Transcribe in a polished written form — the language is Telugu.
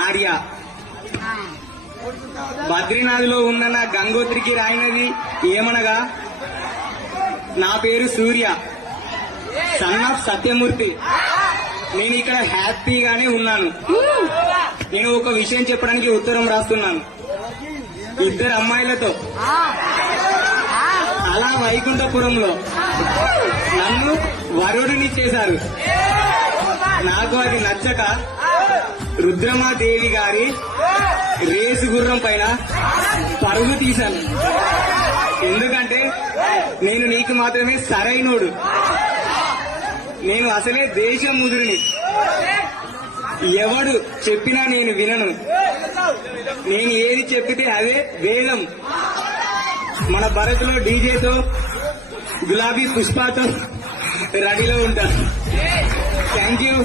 ఆర్య. బద్రీనాథ్లో ఉన్న నా గంగోత్రికి రాయినది ఏమనగా, నా పేరు సూర్య, సన్ ఆఫ్ సత్యమూర్తి. నేను ఇక్కడ హ్యాపీగానే ఉన్నాను. నేను ఒక విషయం చెప్పడానికి ఉత్తరం రాస్తున్నాను. ఇద్దరు అమ్మాయిలతో అలా వైకుంఠపురంలో నన్ను వరుడిని చేశారు. నాకు అది నచ్చక రుద్రమాదేవి గారి రేసు గుర్రం పైన పరుగు తీశాను. ఎందుకంటే నేను నీకు మాత్రమే సరైనోడు. నేను అసలే దేశం ముదురుని. ఎవడు చెప్పినా నేను వినను. నేను ఏది చెప్పితే అదే వేదం. మన భరత్ లో డీజేతో గులాబీ పుష్పతో రెడీలో ఉంటాను. Thank you.